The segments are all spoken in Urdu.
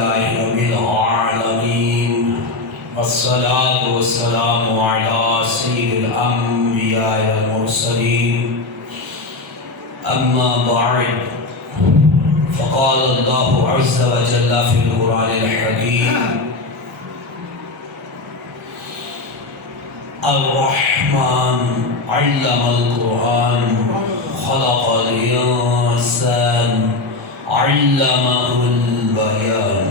لله رب العالمين والصلاة والسلام على سيد الأنبياء والمرسلين أما بعد فقال الله عز وجل في القرآن الحكيم الرحمن علم القرآن خلق الإنسان علمه البيان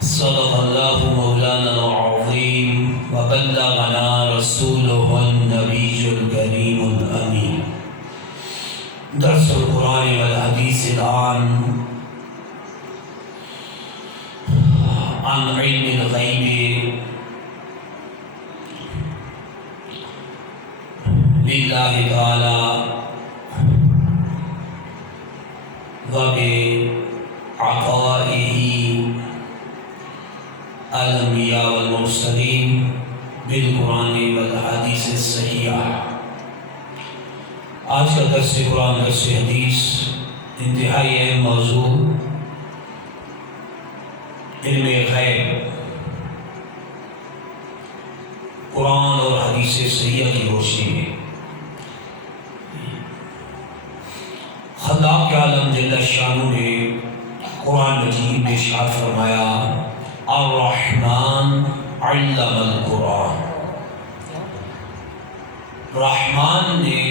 صدق الله مولانا العظيم وبلغنا رسوله النبي الكريم الأمين. درس القرآن والحديث الآن عن علم الغيب لله تعالى وبعطائه الأنبياء والمرسلين بالقرآن والحديث الصحيح. آج کا درس قرآن درس حدیث انتہائی اہم موضوع علم غیب، قرآن اور حدیث صحیحہ کی روشنی میں خلاق عالم جل شانہ نے قرآن مجید میں ارشاد فرمایا الرحمن علم القرآن. رحمان نے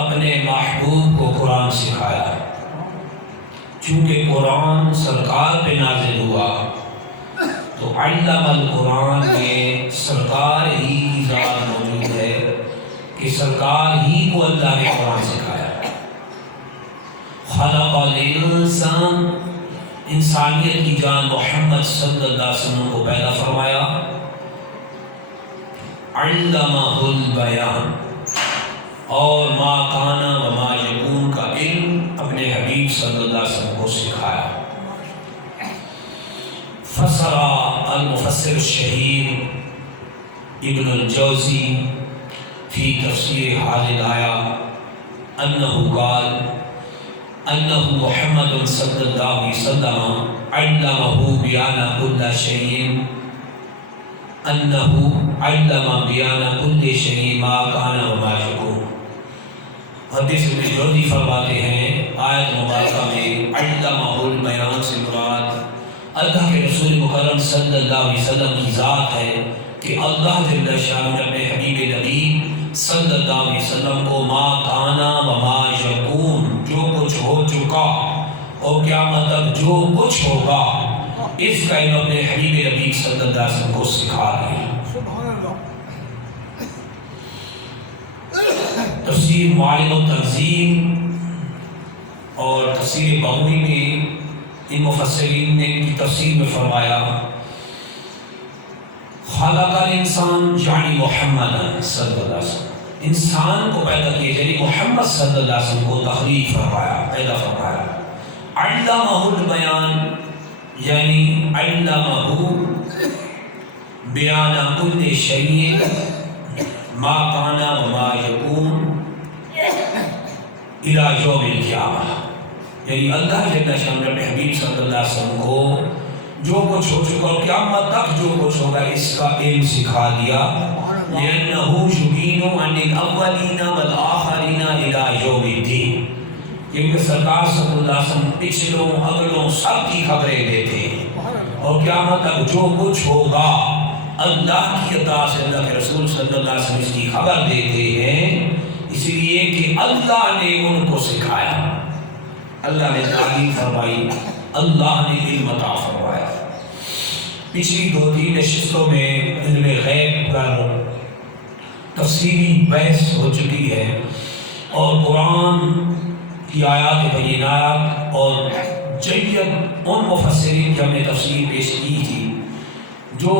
اپنے محبوب کو قرآن سکھایا. چونکہ قرآن سرکار پہ نازل ہوا تو علم القرآن میں سرکار ہی کی ذات موجود ہے کہ سرکار ہی کو اللہ نے قرآن سکھایا. خلق الانسان، انسانیت کی جان محمد صلی اللہ علیہ وسلم کو پیدا فرمایا. علمہ البیان، اور ما کان و ما یکون کا علم اپنے حبیب صلی اللہ علیہ وسلم کو سکھایا. فسر المفسر الشہیر ابن الجوزی فی تفسیر هذه الآیہ انہ قال انہ محمد صلی اللہ علیہ وسلم علمہ بیان کل شیء، انہ علم بیان کل شیء ما کان و ما یکون. حدیث ابن جوزی فرماتے ہیں آیت مبارکہ میں علمہ البیان سے مراد اللہ کے رسول مکرم صلی اللہ علیہ وسلم کی ذات ہے کہ اللہ جل شانہ نے اپنے حبیب نبی صلی اللہ علیہ وسلم کو ما کانا و ما یکون، جو کچھ ہو چکا اور قیامت تک جو کچھ ہوگا، اس کا علم اپنے حبیب نبی صلی اللہ علیہ وسلم کو سکھا دیا. تفسیر معالم و تنظیم اور تفسیر بغوی میں ان مفسرین نے تفسیر میں فرمایا خلق الانسان یعنی محمد صلی اللہ علیہ وسلم، انسان کو پیدا کیا یعنی محمد صلی اللہ علیہ وسلم کو تخلیق فرمایا، پیدا فرمایا. علمہ البیان یعنی علمہ بیان کل شیء ما کان و ما یکون الی یوم القیامہ، یعنی اللہ جل شانہ نے اپنے حبیب صلی اللہ علیہ وسلم کو جو کچھ ہو چکا اور قیامت تک جو کچھ ہوگا اس کا علم سکھا دیا. لأنه يبين عن الأولين والآخرين إلى يوم الدين، کیونکہ سرکار صلی اللہ علیہ وسلم پچھلوں اگلوں سب کی خبریں دیتے ہیں اور قیامت تک جو کچھ ہوگا اللہ کی عطا سے اللہ کے رسول صلی اللہ علیہ وسلم اس کی خبر دیتے ہیں، اس لیے کہ اللہ نے ان کو سکھایا، اللہ نے تعلیم فرمائی، اللہ نے علم عطا فرمایا. پچھلی 2-3 نشستوں میں علم غیب پر تفصیلی بحث ہو چکی ہے اور قرآن کی آیات بینات اور جید ان مفسرین کی ہم نے تفسیر پیش کی تھی جو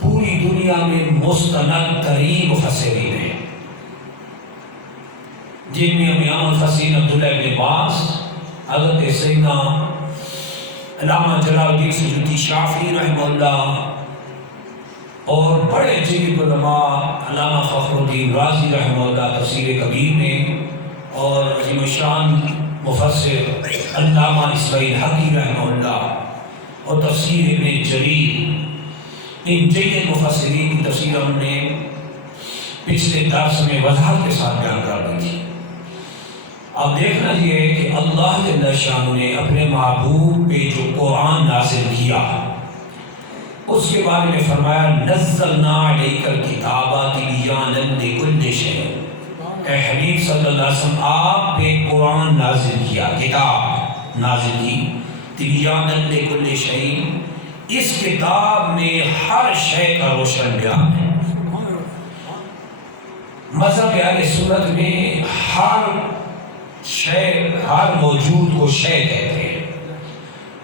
پوری دنیا میں مستند ترین مفسرین ہیں، جن میں امام الفسرین عبداللہ ابن عباس، حضرت سیدنا علامہ جلال الدین سیوطی شافعی رحمہ اللہ اور بڑے جلیل علماء علامہ فخر الدین رازی رحمہ اللہ تفسیر کبیر میں اور عظیم الشان مفسر علامہ اسماعیل حقی رحمہ اللہ اور تفسیر ابن جریر، ان جید مفسرین کی تفسیر ہم نے پچھلے درس میں وضاحت کے ساتھ بیان کر دی تھی۔ اب دیکھنا یہ ہے کہ اللہ جل شانہ نے اپنے محبوب پہ جو قرآن نازل کیا اس کے بارے میں فرمایا نزلنا علیک الکتاب تبیانا لکل شیء۔ اے حبیب صلی اللہ علیہ وسلم آپ پہ قرآن نازل کیا، کتاب نازل کی، تبیانا لکل شیء، اس کتاب میں ہر شے کا روشن بیان ہے۔ مذہب اہل سنت میں ہر شے، ہر موجود کو شے کہتے ہیں،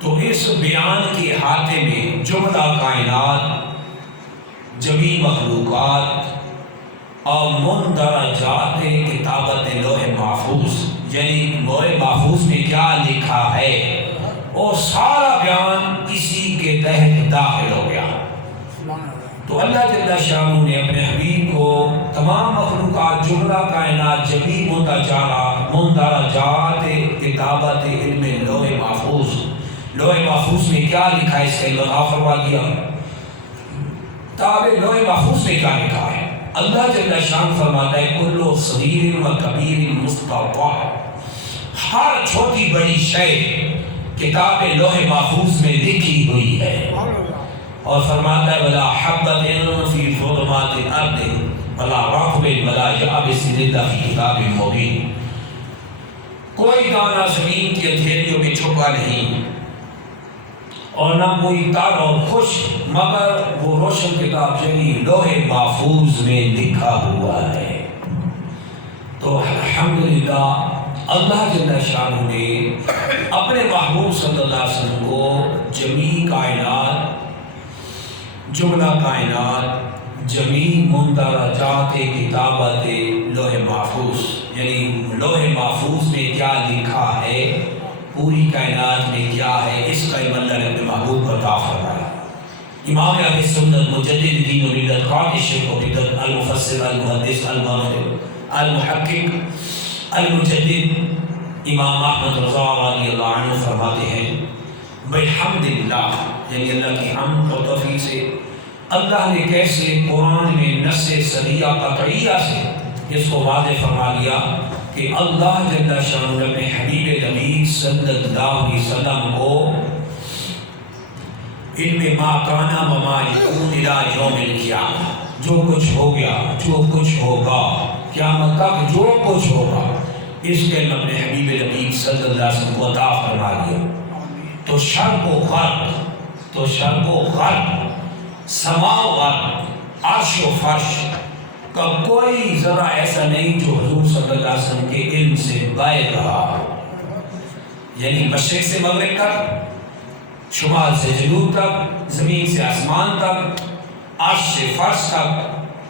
تو اس بیان کے احاطے میں جملہ کائنات، جمی مخلوقات اور مندرجات کتابت لوح محفوظ، یعنی لوح محفوظ میں کیا لکھا ہے اور سارا بیان اسی کے تحت داخل ہو گیا۔ تو اللہ جل شانہ نے اپنے حبیب کو تمام مخلوقات، جملہ کائنات، جمی مندرجات کتابت علم لوح محفوظ، لوح محفوظ میں کیا لکھا ہے اس کا علم فرما دیا۔ کتاب لوح محفوظ میں کیا لکھا ہے؟ اللہ جل شانہ فرماتا ہے کل صغیر و کبیر مستطاع، ہر چھوٹی بڑی شے کتاب لوح محفوظ میں لکھی ہوئی ہے، اور فرماتا ہے ولا حبۃ فی ظلمات الارض ولا رطب ولا یابس الا فی کتاب مبین، کوئی دانہ زمین کی اندھیریوں میں چھپا نہیں اور نہ کوئی تر اور خشک مگر وہ روشن کتاب یعنی لوح محفوظ میں لکھا ہوا ہے۔ تو الحمدللہ اللہ جل شانہ نے اپنے محبوب صلی اللہ علیہ وسلم کو جمیع کائنات، جملہ کائنات، جمیع مندرجات کتابت لوح محفوظ، یعنی لوح محفوظ میں کیا لکھا ہے، پوری کائنات میں کیا ہے، اس کا علم اللہ نے اپنے محبوب کو عطا فرمایا۔ امام اہل سنت مجدد دین و ملت، قاضی شیخ و بدعت، المفسر، المحدث، المؤرخ، المحقق، المجدد امام احمد رضا رضی اللہ عنہ فرماتے ہیں بحمدللہ، یعنی اللہ کی حمد اور توفیق سے اللہ نے کیسے قرآن میں نص صریحہ قطعیہ سے اس کو واضح فرما دیا کہ اللہ جل شانہ نے اپنے حبیب نبی صلی اللہ علیہ وسلم کو علم ما کان و ما یکون الی یوم القیامہ، جو کچھ ہو گیا، جو کچھ ہوگا، قیامت تک جو کچھ ہوگا، اس کے علم اپنے حبیب نبی صلی اللہ علیہ وسلم کو عطا فرما دیا۔ تو شرق و غرب، تو شرق و غرب، سماء و ارض، عرش و فرش کا کوئی ذرا ایسا نہیں جو حضور صلی اللہ علیہ وسلم کے علم سے باہر رہا، یعنی مشرق سے مغرب تک، شمال سے جنوب تک، زمین سے آسمان تک، عرش سے فرش تک،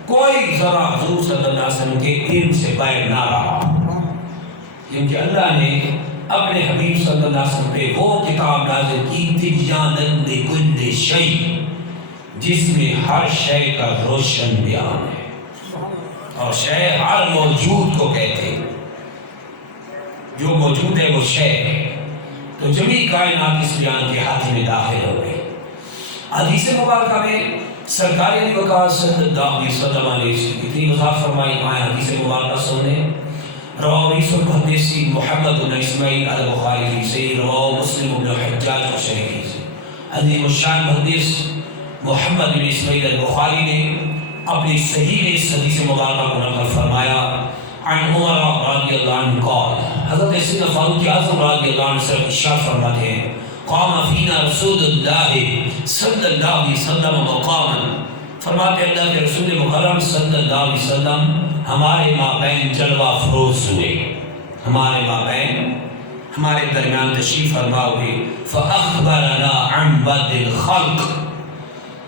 کوئی ذرا حضور صلی اللہ علیہ وسلم کے علم سے باہر نہ رہا، کیونکہ اللہ نے اپنے حبیب صلی اللہ علیہ وسلم پہ وہ کتاب نازل کی تبیانا لکل شیء، جس میں ہر شے کا روشن بیان ہے، اور شے ہر موجود کو کہتے ہیں، جو موجود ہے وہ شے ہے۔ تو جمیع کائنات اس بیان کے ہاتھ میں داخل ہو گئے۔ حدیث مبارکہ میں سرکار علی وقار صلی اللہ علیہ وسلم نے اتنی وضاحت فرمائی، آئے حدیث مبارکہ سننے، رواہ یوسف الحدیثی محمد بن اسماعیل البخاری سے، رواہ مسلم بن حجاج الشریفی سے، عظیم الشان محدث محمد بن اسماعیل البخاری نے اپنی صحیح میں اس حدیث مبارکہ کو نقل فرمایا، عن عمر رضی اللہ عنہ قال، حضرت سیدنا فاروق اعظم رضی اللہ عنہ سے ارشاد فرماتے ہیں قام فینا رسول اللہ صلی اللہ علیہ وسلم مقاما، فرماتے اللہ کے رسول مکرم صلی اللہ علیہ وسلم ہمارے مابین جلوہ افروز ہوئے، ہمارے مابین، ہمارے درمیان تشریف فرما ہوئے، فاخبرنا عن بدء الخلق،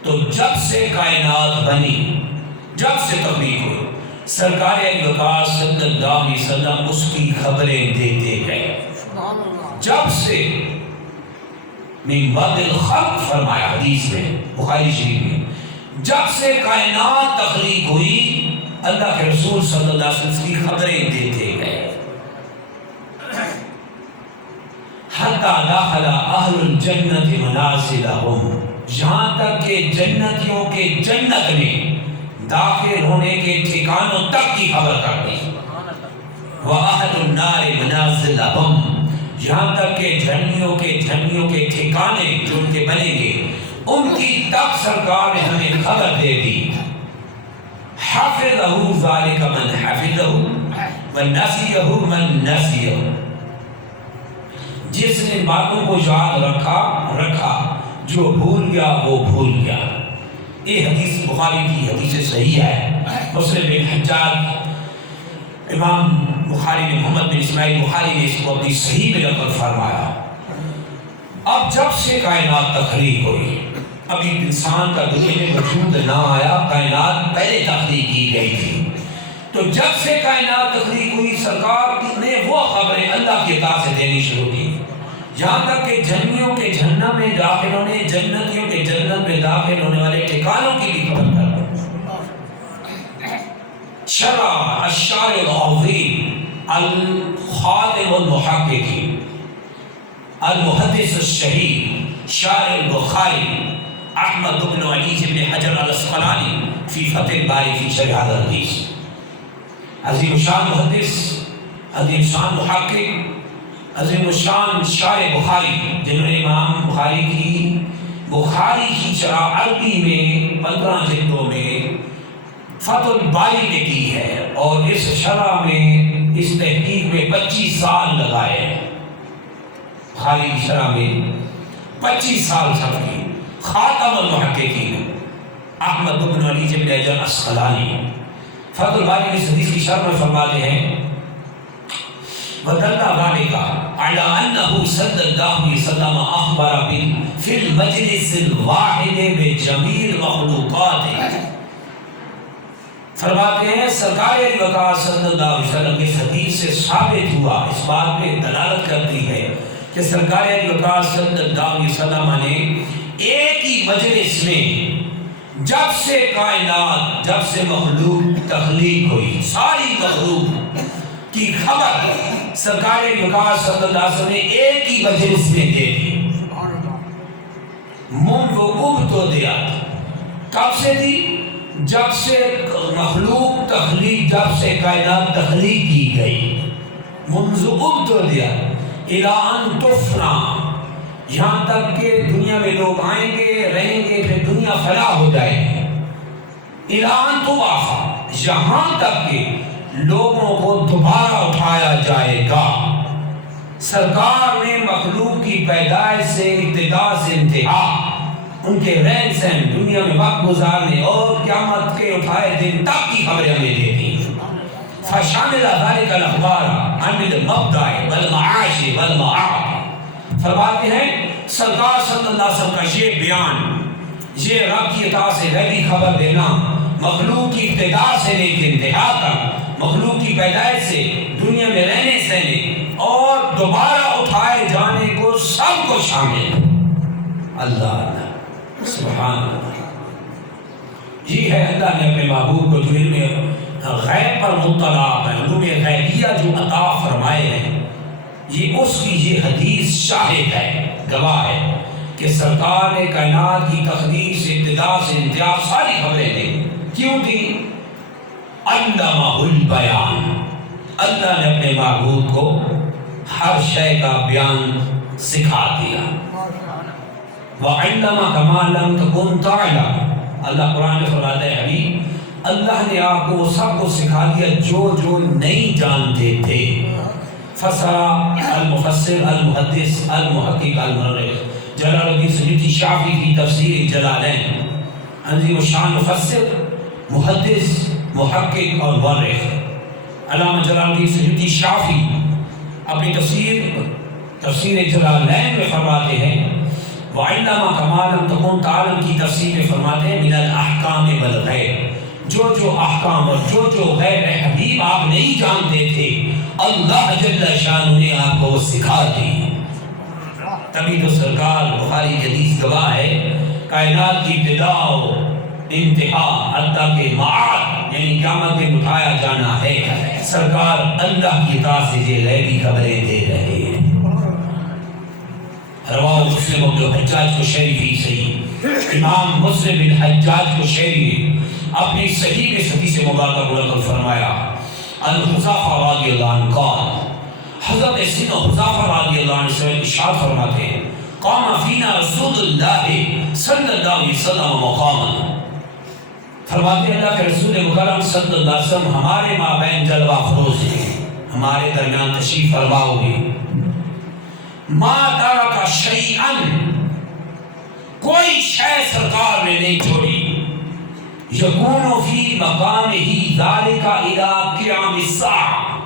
تو جب سے کائنات بنی، جب سے تخلیق ہوئی، سرکار وقار صلی اللہ علیہ وسلم اس کی خبریں دیتے گئے، جب سے من بدء الخلق فرمایا حدیث میں بخاری شریف میں، جب سے کائنات تخلیق ہوئی اللہ کے رسول صلی اللہ علیہ وسلم کی خبریں دیتے گئے۔ حتی دخل اہل الجنت منازلہم، یہاں تک کہ جنتیوں کے جنت میں داخل ہونے کے ٹھکانوں تک کی خبر کر دی۔ وَأَهْلُ النَّارِ مَنَازِلَهُمْ، یہاں تک کہ جہنمیوں کے ٹھکانے جو ان کے بنیں گے ان کی تک سرکار نے ہمیں خبر دے دی۔ حَفِظَهُ ذَلِكَ مَنْ حَفِظَهُ وَنَسِيَهُ مَنْ نَسِيَهُ، جس نے باتوں کو یاد رکھا، جو بھول گیا وہ بھول گیا۔ یہ حدیث بخاری کی حدیث صحیح ہے۔ مسلم بن حجاج، امام بخاری نے محمد بن اسماعیل بخاری نے اس کو اپنی صحیح میں نقل فرمایا۔ اب جب سے کائنات تخلیق ہوئی، ابھی انسان کا دنیا میں وجود نہ آیا، کائنات پہلے تخلیق کی گئی تھی، تو جب سے کائنات تخلیق ہوئی سرکار نے وہ خبریں اللہ کی عطا سے دینی شروع کی، یہاں تک کہ جنمیوں کے جہنم میں داخل ہونے، جنتیوں کے جنت میں داخل ہونے والے ٹھکانوں کی بھی خبر کر دیں۔ شرع الشارع العظیم الخاتم المحققین المحدث الشہیر شارع البخاری احمد بن علی بن حجر الاسقلانی فی فتح الباری فی شرح الحدیث، عظیم الشان محدث، عظیم الشان محقق، عظیم الشان شارع بخاری، جنہوں نے امام بخاری کی شرح عربی میں 15 جلدوں میں فتح الباری نے کی ہے، اور اس شرح میں اس تحقیق میں 25 سال لگائے ہیں۔ بخاری کی شرح میں 25 سال صرف کی۔ خاتم المحققین احمد بن علی بن حجر الاسقلانی فتح الباری میں اس حدیث کی شرح میں فرماتے ہیں وَدَلَّ ذَلِكَ عَلَىٰ أَنَّهُ صلی اللہ علیہ وسلم أخبر فِي الْمَجْلِسِ الْوَاحِدِ بِجَمِيعِ الْمَخْلُوقَاتِ، فرماتے ہیں سرکار وقار صلی اللہ علیہ وسلم کے حدیث سے ثابت ہوا، اس بات پہ دلالت کرتی ہے کہ سرکار وقار صلی اللہ علیہ وسلم نے ایک ہی مجلس میں جب سے کائنات، جب سے مخلوق تخلیق ہوئی، ساری مخلوق کی خبر سرکار وقار صلی اللہ علیہ وسلم نے ایک ہی مجلس میں دے دی۔ منذ ابتدأت، کب سے دی؟ جب سے مخلوق تخلیق، جب سے کائنات تخلیق کی گئی۔ منذ ابتدأت الی ان تفنی، یہاں تک کہ دنیا میں لوگ آئیں گے، رہیں گے، پھر دنیا فنا ہو جائے گی۔ الی ان تبعث، یہاں تک کہ لوگوں کو دوبارہ اٹھایا جائے گا۔ سرکار نے مخلوق کی پیدائش سے ابتدا سے انتہا، ان کے رہن سہن، دنیا میں وقت گزارنے اور قیامت کے اٹھائے دن تک کی خبریں ہمیں دے دی۔ فشامل ذلك الاخبار عن المبدأ والمعاش والمعاد، فرماتے ہیں سرکار صلی اللہ علیہ وسلم کا یہ بیان، یہ رب کی عطا سے غیبی خبر دینا، مخلوق کی ابتدا سے لے کے انتہا تک، مخلوق کی پیدائش سے دنیا میں رہنے سہنے اور دوبارہ اٹھائے جانے کو سب کو شامل ہے۔ اللہ سبحان اللہ، یہ ہے اللہ نے اپنے محبوب کو جو علم غیب پر مطلع ہے، علوم غیبیہ جو عطا فرمائے ہیں، یہ اس کی یہ حدیث شاہد ہے، گواہ ہے کہ سرکار نے کائنات کی تخلیق سے ابتدا سے انتہا ساری خبریں دیں۔ کیوں دی؟ علمہ البیان، اللہ نے اپنے محبوب کو ہر شے کا بیان سکھا دیا۔ وَعَلَّمَكَ مَا لَمْ تَكُنْ تَعْلَمُ، اللہ قرآن میں فرماتا ہے حبیب، اللہ نے آپ کو سب کو سکھا دیا جو نہیں جانتے تھے۔ فسرا المفسر المحدث المحقق المؤرخ جلال الدین سیوطی شافعی کی تفسیر جلالین، عظیم الشان مفسر، محدث، محقق اور مؤرخ علامہ جلال الدین سیوطی شافعی اپنی تفسیر جلالین میں فرماتے ہیں وَعِلَّمَكَ مَا لَمْ تَكُنْ تَعْلَمُ کی تفسیر میں فرماتے ہیں مِنَ الْأَحْكَامِ وَالْغَیْبِ، جو احکام اور جو غیب حبیب آپ نہیں جانتے تھے، اللہ جل شانہ نے آپ کو وہ سکھا دی۔ تبھی تو سرکار بخاری کی حدیث گواہ ہے، کائنات کی ابتدا و انتہا حتیٰ کہ معاد یعنی قیامت میں اٹھایا جانا ہے، سرکار اللہ کی عطا سے یہ غیبی خبریں دے رہے ہیں۔ رواہ مسلم ابن حجاج قشیری فی صحیح، امام مسلم بن حجاج قشیری نے اپنی صحیح میں حدیث مبارکہ نقل فرمایا، ان حذیفہ رضی اللہ عنہ قال، حضرت سیدنا حذیفہ رضی اللہ عنہ سے ارشاد فرماتے ہیں، قام فینا رسول اللہ صلی اللہ علیہ وسلم مقاما، فرماتے ہیں اللہ کے رسول مکرم صلی اللہ علیہ وسلم ہمارے مابین جلوہ افروز ہیں، ہمارے درمیان تشریف فرما ہوئے، ما ترک شیئا، کوئی شے سرکار نے نہیں چھوڑی، یکون فی مقامہ ذالک الی قیام الساعہ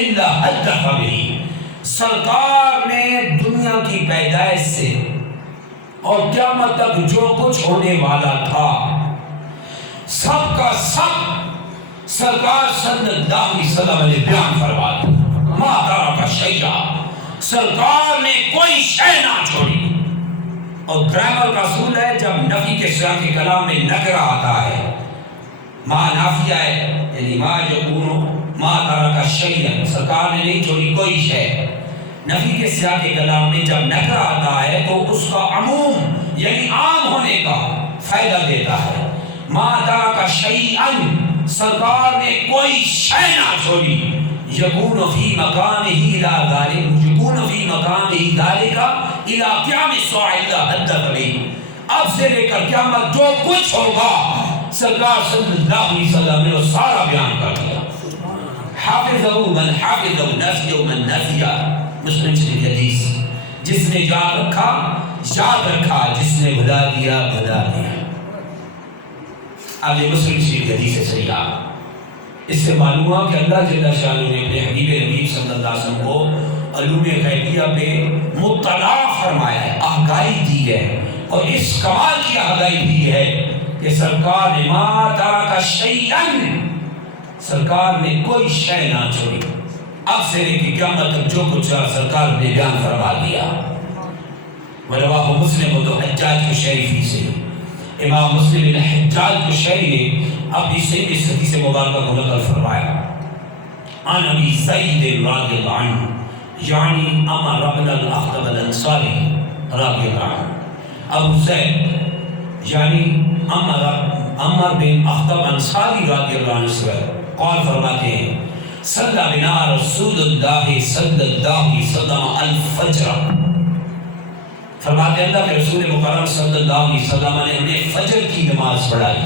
الا حدث بہ، سرکار نے دنیا کی پیدائش سے اور قیامت تک جو کچھ ہونے والا تھا سب کا سب سرکار صلی اللہ علیہ وسلم نے بیان فرما دیا، ما ترک شیئا، سرکار نے کوئی شے نہ چھوڑی۔ اور گرامر کا اصول ہے جب نفی کے سیاق کلام میں نکرہ آتا ہے، ما نافیہ ہے یعنی ما یکون ما ترک شیئا، سرکار نے نہیں چھوڑی کوئی شے، نفی کے سیاق کلام میں جب نکرہ آتا ہے تو اس کا عموم یعنی عام ہونے کا فائدہ دیتا ہے۔ ما ترک شیئا، سرکار نے کوئی شے نہ چھوڑی، یکون فی مقامہ ذالک، یکون فی مقامہ ذالک الی قیام الساعہ الا حدث بہ، اب سے لے کر قیامت جو کچھ ہوگا سرکار صلی اللہ علیہ وسلم نے وہ سارا بیان کر دیا۔ حافظہ من حافظہ، نسیہ من نسیہ، مسلم شریف حدیث، جس نے یاد رکھا یاد رکھا، جس نے بھلا دیا بھلا دیا۔ اب یہ مسلم شریف حدیث ہے صحیح، اس سے معلوم ہوا کہ اللہ جل شانہ نے اپنے حبیب نبی صلی اللہ علیہ وسلم کو علوم غیبیہ پہ مطلع فرمایا ہے، آگاہی دی ہے، اور اس کمال کی آگاہی دی ہے کہ سرکار نے ما ترک شیئا، سرکار نے کوئی شے نہ چھوڑی، اب سے لے کے قیامت تک جو کچھ سرکار نے بیان فرما دیا۔ ورواہ مسلم ابن حجاج قشیری فی صحیح، امام مسلم بن حجاج قشیری نے اپنی صحیح اس حدیث مبارکہ کو نقل فرمایا، عن ابی سعید رضی اللہ عنہ یعنی عمر بن الاخطب الانصاری رضی اللہ عنہ، ابو سعید یعنی عمر بن اخطب انصاری رضی اللہ عنہ سے قال فرماتے ہیں، صلی بنا رسول اللہ صلی اللہ علیہ وسلم الفجر، فرماتے ہیں اللہ کے رسول مکرم صلی اللہ علیہ وسلم نے ہمیں فجر کی نماز پڑھائی،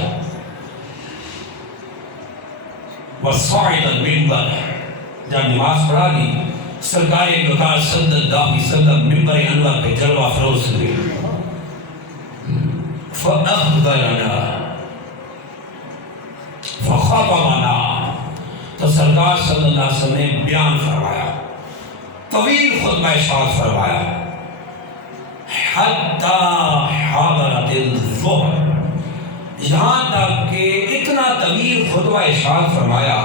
وصعد المنبر، جب نماز پڑھا دی سرکار مکرم صلی اللہ علیہ وسلم منبر انور پہ جلوہ افروز ہوئے، فأخبرنا فخطبنا، تو سرکار صلی اللہ علیہ وسلم نے بیان فرمایا، طویل خطبہ ارشاد فرمایا، حتی حضرت الظہر، یہاں تک کہ اتنا طویل خطبہ ارشاد فرمایا،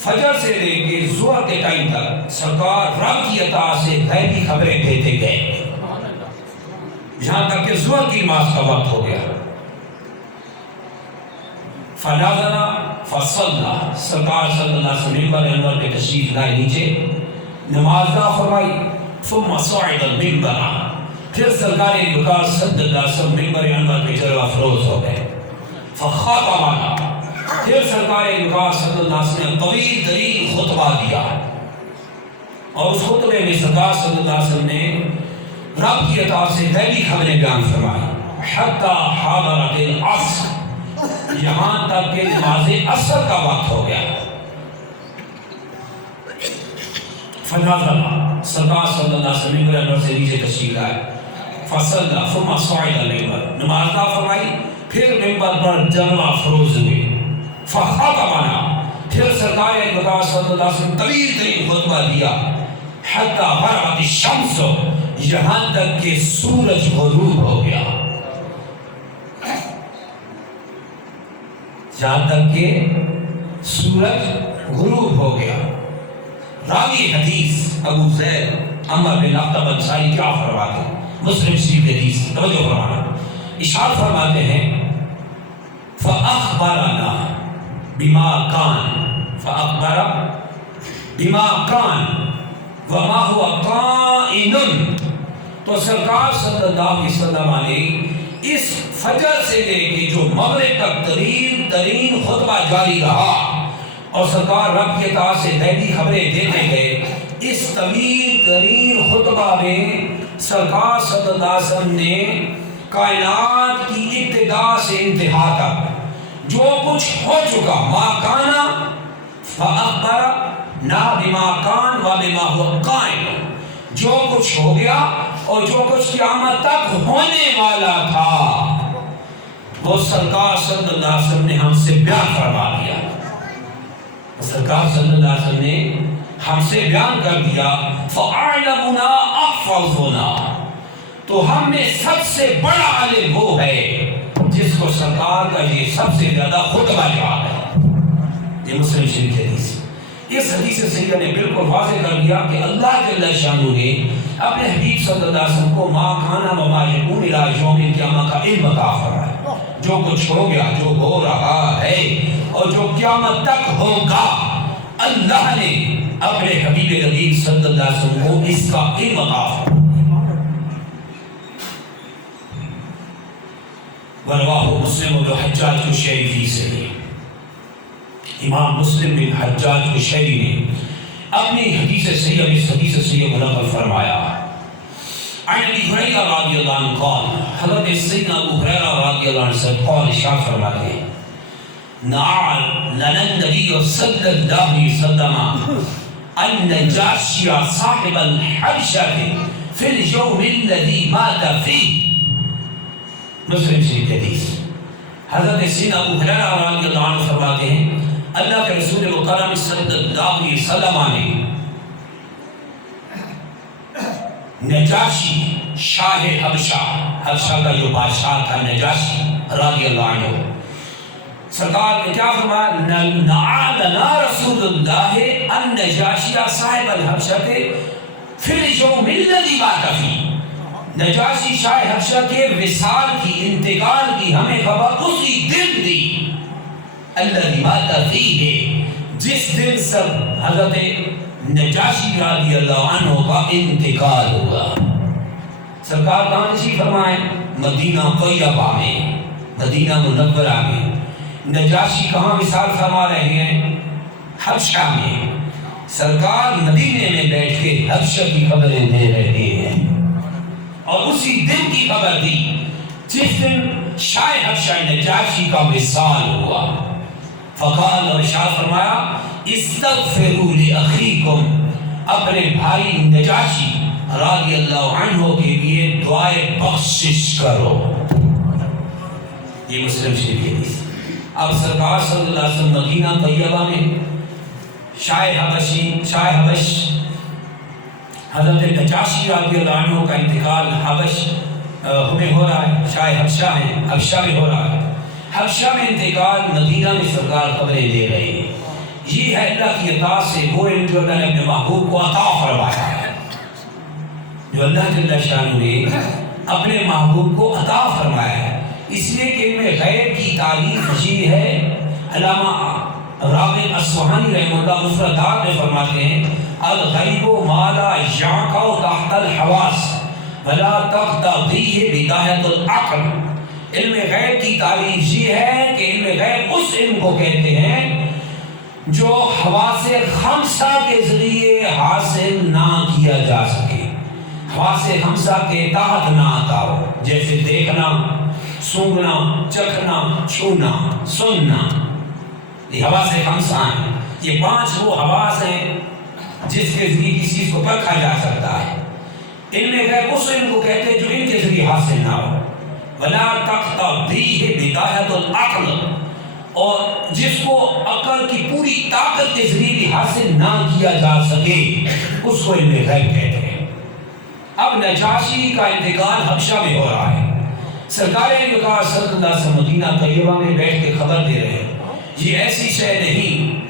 فجر سے لے کے ظہر کے ٹائم تک سرکار رب کی عطا سے غیبی خبریں دیتے گئے، یہاں تک کہ ظہر کی نماز کا وقت ہو گیا۔ فنزل فصلى، سرکار صلی اللہ علیہ وسلم منبر انور پہ تشریف لائے، نیچے نماز ادا فرمائی، ثم صعد المنبر، پھر سرکار مکرم صلی اللہ علیہ وسلم منبر انور پہ جلوہ افروز ہو گئے، فخطبنا، پھر سرکار مکرم صلی اللہ علیہ وسلم نے طویل ترین خطبہ دیا، اور اس خطبے میں سرکار صلی اللہ علیہ وسلم نے رب کی عطا سے غیبی خبریں بیان فرمائی، حتی حضرت العصر، یہاں تک کہ نماز عصر کا وقت ہو گیا۔ فنزل، سرکار صلی اللہ علیہ وسلم منبر انور سے نیچے تشریف لائے، فصلى ثم صعد المنبر، نماز ادا فرمائی، پھر منبر پر جلوہ افروز ہوئے، فخطبنا، پھر سرکار مکرم صلی اللہ علیہ وسلم طویل ترین خطبہ دیا، حتی غربت الشمس، یہاں تک کہ سورج غروب ہو گیا، یہاں تک کہ سورج غروب ہو گیا۔ راوی حدیث ابو زید عمر بن اخطب انصاری کیا فرماتے ہیں؟ مسلم شریف حدیث، توجہ فرمانا، ارشاد فرماتے ہیں، فأخبرنا بما كان، فأخبر بما كان وما هو قائن تو سرکار صلی اللہ علیہ وسلم نے اس فجر سے لے کے جو مغرب تک ترین خطبہ جاری رہا اور سرکار رب کے طرف سے دینی خبریں دیتے گئے، اس طویل ترین خطبہ میں سرکار صلی اللہ علیہ وسلم نے کائنات کی ابتدا سے انتہا تک جو کچھ ہو چکا، ما کانا فاخبر نا بما کان و بما هو قائم، جو کچھ ہو گیا اور جو کچھ قیامت تک ہونے والا تھا وہ سرکار صلی اللہ علیہ وسلم نے ہم سے بیان فرما دیا۔ سرکار صلی اللہ علیہ وسلم نے ہم سے بیان کر دیا، فَأَعْلَمُنَا أَحْفَظُنَا، تو ہم میں سب سے بڑا عالم وہ ہے جس کو سرکار کا یہ سب سے زیادہ خطبہ یاد ہے۔ یہ مسلم شریف حدیث، اس حدیث سے سیدہ نے بالکل واضح کر دیا کہ اللہ جل شانہ نے اپنے حبیب صلی اللہ علیہ وسلم کو ما کانا و ما یکون الی یوم القیامہ کا علم عطا فرمایا۔ جو کچھ ہو گیا، جو ہو رہا ہے اور جو قیامت تک ہوگا، اللہ نے اپنے حبیب نبی صلی اللہ علیہ وسلم کو اس کا علم عطا فرمایا۔ وَرَوَاهُ مُسْلِمُ بن حجاج الشیری سے، امام مسلم بن حجاج الشیری نے اپنی حدیث صحیح میں اس حدیث صحیح کو نقل فرمایا۔ عن ابی ہریرہ رضی اللہ عنہ قال، حضرت سیدنا ابو ہریرہ رضی اللہ عنہ سے قول ارشاد فرماتے ہیں، نعال لنا النبی صلی اللہ علیہ وسلم النجاشی صاحب الحبشہ فی اليوم الذی مات فیہ۔ مسلم شریف حدیث، حضرت سیدنا ابو ہریرہ رضی اللہ عنہ فرماتے ہیں اللہ کے رسول مکرم صلی اللہ علیہ وسلم نے نجاشی شاہ حبشہ، حبشہ کا جو بادشاہ تھا نجاشی رضی اللہ عنہ، سرکار نے کیا فرمایا، نعالنا رسول اللہ النجاشی صاحب الحبشہ فی اليوم الذی مات فیہ۔ نجاشی شاہ حبشہ کے وصال کی، انتقال کی ہمیں خبر اسی دن دی، الذی مات فیہ، جس دن سب حضرت نجاشی رضی اللہ عنہ کا انتقال ہوا۔ سرکار کہاں تشریف فرمائے؟ مدینہ طیبہ میں، مدینہ منورہ میں۔ نجاشی کہاں وصال فرما رہے ہیں؟ حبشہ میں۔ سرکار مدینے میں بیٹھ کے حبشہ کی خبریں دے رہے ہیں اور اسی دن کی خبر دی جس دن شاہ حبشہ نجاشی کا وصال ہوا۔ فقال، اور ارشاد فرمایا، استغفروا لاخیکم، اپنے بھائی نجاشی رضی اللہ عنہ کے لیے دعائے بخشش کرو۔ یہ مسلم شریف کی حدیث۔ اب سرکار صلی اللہ علیہ وسلم مدینہ طیبہ میں شاہ حبش حضرت نجاشی رضی اللہ عنہ کا انتقال حبش ہمیں ہو رہا ہے، شاہ حبشہ ہیں، حبشہ میں ہو رہا ہے۔ حبشہ میں انتقال، مدینہ میں سرکار خبریں دے رہے ہیں۔ یہ ہے اللہ کی عطا سے وہ علم جو اللہ نے اپنے محبوب کو عطا فرمایا ہے، جو اللہ جل شانہ نے اپنے محبوب کو عطا فرمایا ہے۔ اس لیے کہ علم غیب کی تعریف یہ ہے، علامہ راغب اصفہانی رحمہ اللہ مفردات میں فرماتے ہیں، الغیب ما لا یعقع تحت الحواس ولا تقتضیہ بدایۃ العقل۔ علم غیب کی تعریف یہ ہے کہ علم غیب اس علم کو کہتے ہیں جو حواس خمسہ کے ذریعے حاصل نہ کیا جا سکے، حواس خمسہ کے تحت نہ آتا ہو، جیسے دیکھنا، سونگنا، چکھنا، چھونا، سننا۔ یہ حواس خمسہ ہیں، یہ پانچ وہ حواس ہیں جس کے ذریعے کسی چیز کو پرکھا جا سکتا ہے۔ علم غیب اس علم کو کہتے ہیں جو ان کے ذریعے حاصل نہ ہو، ولا تقتضیہ بدایۃ العقل، اور جس کو عقل کی پوری طاقت کے ذریعے بھی حاصل نہ کیا جا سکے، اس کو علم غیب کہتے ہیں۔ اب نجاشی کا انتقال حبشہ میں ہو رہا ہے، سرکار صلی اللہ علیہ وسلم مدینہ طیبہ میں بیٹھ کے خبر دے رہے ہیں۔ یہ ایسی شے نہیں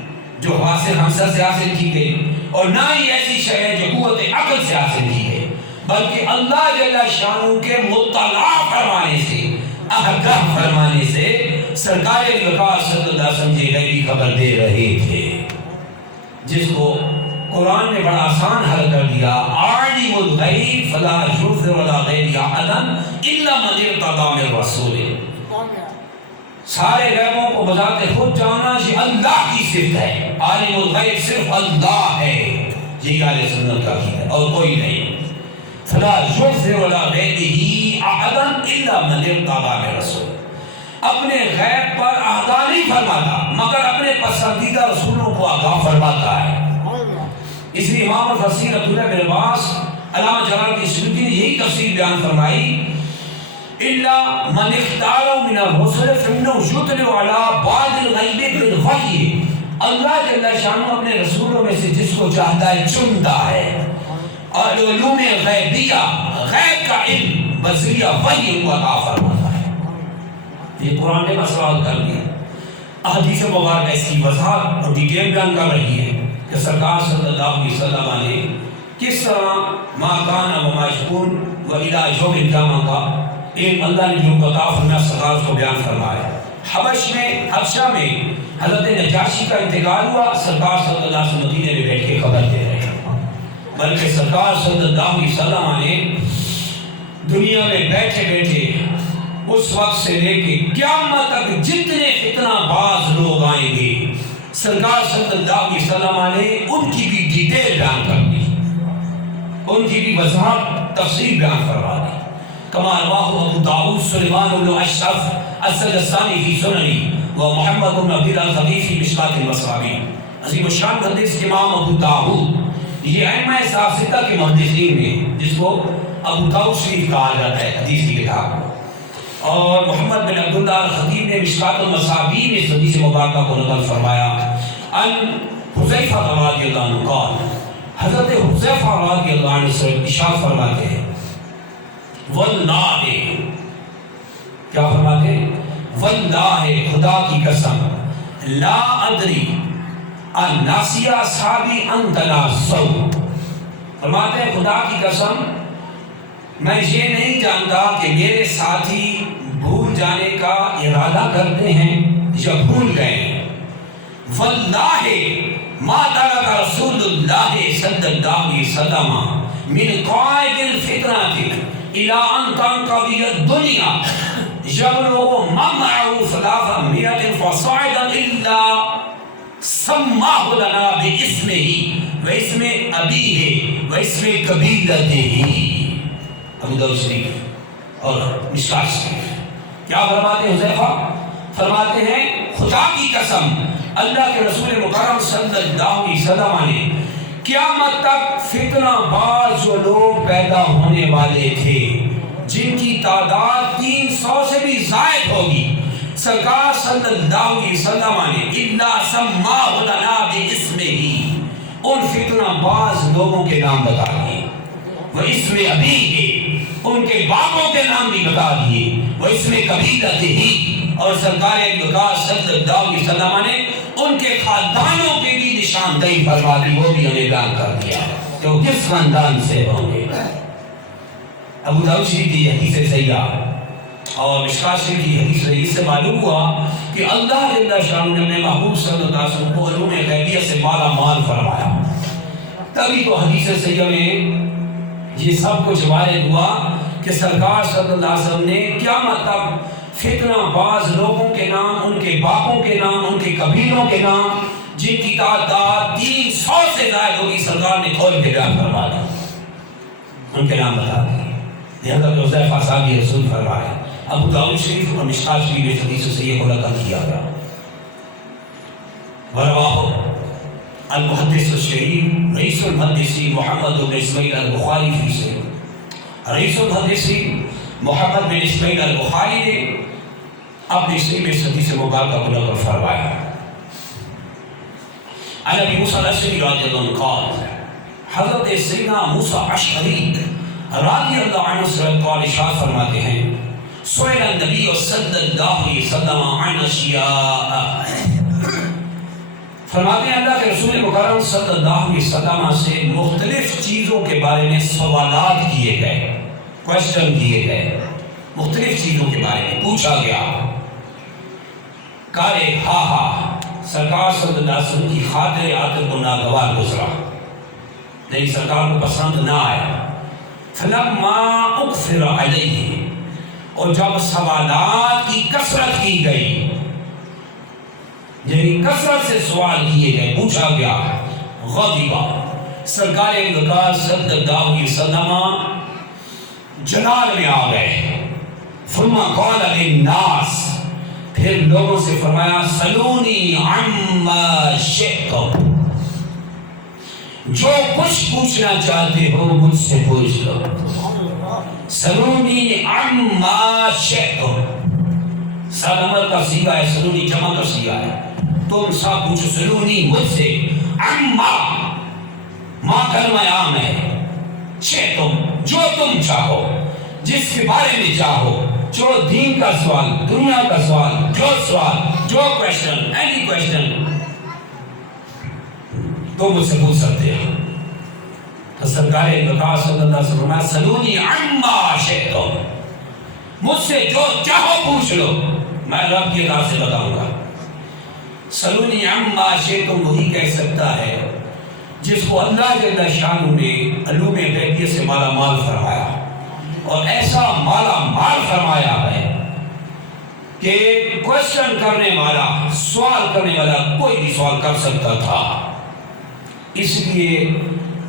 جو حاصل حمزہ سے حاصل کی گئی، اور نہ ہی ایسی شے ہے جو قوت عقل سے حاصل کی گئی، بلکہ اللہ جل شانہ کے مطلع فرمانے سے، آگاہ فرمانے سے سرکار صلی اللہ علیہ وسلم یہ غیبی خبر دے رہے تھے، جس کو قرآن نے بڑا آسان حل کر دیا، عالم الغیب فلا یظہر علی غیبہ احدا الا من ارتضی من رسول۔ سارے غیبوں کو بذات خود جاننا یہ اللہ کی صفت ہے، عالم الغیب صرف اللہ ہے، یہ اہل سنت کا عقیدہ ہے اور کوئی نہیں۔ فلا یظہر علی غیبہ احدا الا من ارتضی من رسول، اپنے غیب پر آگاہ نہیں فرماتا مگر اپنے پسندیدہ رسولوں کو آگاہ فرماتا ہے۔ اس لیے امام الفسیر عبداللہ بن عباس علامہ جلال الدین سیوطی نے یہی تفسیر بیان فرمائی، الا من اختار من الرسل فانه یطلع علی بعض الغیب بالوحی، اللہ جل شانہ اپنے رسولوں میں سے جس کو چاہتا ہے چنتا ہے، اور علوم غیبیہ غیب کا علم بذریعہ وحی ان کو عطا فرماتا ہے۔ یہ قرآن نے مسئلہ حل کر دیا۔ احادیث مبارکہ اس کی وضاحت اور ڈیٹیل بیان کر رہی ہے کہ سرکار صلی اللہ علیہ وسلم نے کس طرح ما کان و ما یکون و الی یوم القیامہ کا علم اللہ نے جو عطا فرمایا سرکار کو بیان فرمایا۔ حبشہ میں حضرت نجاشی کا انتقال ہوا، سرکار صلی اللہ علیہ وسلم مدینے میں بیٹھ کے خبر دے رہے ہیں، بلکہ سرکار صلی اللہ علیہ وسلم نے دنیا میں بیٹھے بیٹھے اس وقت سے لے کے قیامت تک جتنے فتنہ باز لوگ آئیں گے سرکار صلی اللہ علیہ وسلم نے ان کی بھی ڈیٹیل بیان کر دی، ان کی بھی وضاحت تفصیل بیان فرما دی۔ کما رواه ابو داؤد سلیمان بن اشرف السجستانی فی سننی و محمد بن عبد الخبیث فی مشکات المصابیح۔ عظیم الشان محدث امام ابو داؤد، یہ ائمہ سابقہ کے محدثین میں جس کو ابو داؤد شریف کہا جاتا ہے حدیث کی کتاب، اور محمد بن عبداللہ الخطیب نے مشکات المصابیح میں اس حدیث مبارکہ کو نقل فرمایا۔ ان حذیفہ رضی اللہ عنہ قال، حضرت حذیفہ رضی اللہ عنہ سے ارشاد فرماتے ہیں، واللہ، کیا فرماتے ہیں؟ واللہ، خدا کی قسم، لا ادری الناسی اصحابی ان تناسوا، فرماتے ہیں خدا کی قسم میں یہ نہیں جانتا کہ میرے ساتھی بھول جانے کا ارادہ کرتے ہیں یا بھول گئے ہیں۔ واللہ ما ترک رسول اللہ صلی اللہ علیہ وسلم من قائد الفتنة الى ان تنقضی الدنیا یبلغ من معه 300 فصاعدا الا سماه لنا باسمه واسم ابیہ واسم قبیلته۔ ابو داؤد شریف اور مشکات شریف۔ کیا فرماتے ہیں حذیفہ؟ فرماتے ہیں خدا کی قسم اللہ کے رسول مکرم صلی اللہ علیہ وسلم نے قیامت تک فتنہ باز جو لوگ پیدا ہونے والے تھے جن کی تعداد 300 سے بھی زائد ہوگی، سرکار صلی اللہ علیہ وسلم نے الا سماہ لنا باسمہ، ان فتنہ باز لوگوں کے نام بتا دیے، وہ اسم ابیہ، ان کے باپوں کے نام بھی بتا دیے، وہ اسم قبیلتہ، اور سرکار بکار صلی اللہ علیہ وسلم نے ان کے خاندانوں کے بھی نشاندہی فرما دی، وہ بھی انہیں بیان کر دیا کہ وہ کس خاندان سے ہوں گے۔ ابو داؤد شریف کی حدیث سیاح اور مشکات شریف کی حدیث رئیس سے معلوم ہوا کہ اللہ جل شانہ نے اپنے محبوب صلی اللہ علیہ وسلم کو علوم غیبیہ سے مالا مال فرمایا، تبھی تو حدیث سیاح میں یہ سب کچھ وارد ہوا کہ سرکار صلی اللہ علیہ وسلم نے قیامت تک فتنہ باز لوگوں کے نام، ان کے باپوں کے نام، ان کے قبیلوں کے نام جن کی تعداد 300 سے زائد ہوگی سرکار نے کھول کے بیان فرما دیا، ان کے نام بتا دیے۔ لہذا حذیفہ صاحب یہ رسول فرمایا۔ ابو داؤد شریف اور مشکات شریف میں حدیث سے یہ نقل کیا گیا۔ ورواہ المحدث الشہیر رئیس المحدثین محمد بن اسماعیل البخاری فی سے، رئیس المحدثین محمد بن اسماعیل البخاری نے اپنی صحیح میں حدیث مبارکہ کو نقل فرمایا۔ عن ابی موسیٰ الاشعری رضی اللہ عنہ قال، حضرت سیدنا موسیٰ اشعری رضی اللہ عنہ سے ارشاد فرماتے ہیں، سئل النبی صلی اللہ علیہ وسلم عن اشیاء، فرماتے ہیں اللہ کے رسول مکرم صلی اللہ علیہ وسلم سے مختلف چیزوں کے بارے میں سوالات کیے گئے، کوشچن کیے گئے، مختلف چیزوں کے بارے میں پوچھا گیا۔ کارے ہاں سرکار صلی اللہ علیہ وسلم کی خاطر عاطر کو ناگوار گزرا، لیکن سرکار کو پسند نہ آیا. فلما اکثر علیہ، اور جب سوالات کی کثرت کی گئی، یعنی کثرت سے سوال کیے گئے، پوچھا گیا، غضبا، سرکار صلی اللہ علیہ وسلم جلال میں آ گئے. ثم قال للناس، پھر لوگوں سے فرمایا، سلونی عما شئتم، جو کچھ پوچھنا چاہتے ہو مجھ سے پوچھ لو. سلونی عما شئتم، سب عمل کا سیغہ ہے، سلونی جمع کا سیغہ ہے. تم سب پوچھو، سلونی مجھ سے، عما ما کلمہ عام ہے، شئتم جو تم چاہو، جس کے بارے میں چاہو، جو دین کا سوال، دنیا کا سوال، جو کویشچن، اینی کویشچن تو مجھ سے پوچھ سکتے ہیں. تو سرکار بقا صلی اللہ علیہ وسلم، سلونی عما شئتم، مجھ سے جو چاہو پوچھ لو، میں رب کی راہ سے بتاؤں گا. سلونی عما شئتم وہی کہہ سکتا ہے جس کو اللہ جل شانہ نے علوم غیبیہ سے مالا مال فرمایا، اور ایسا مالا مال فرمایا ہے کہ کوشچن کرنے والا، سوال کرنے والا کوئی بھی سوال کر سکتا تھا. اس لیے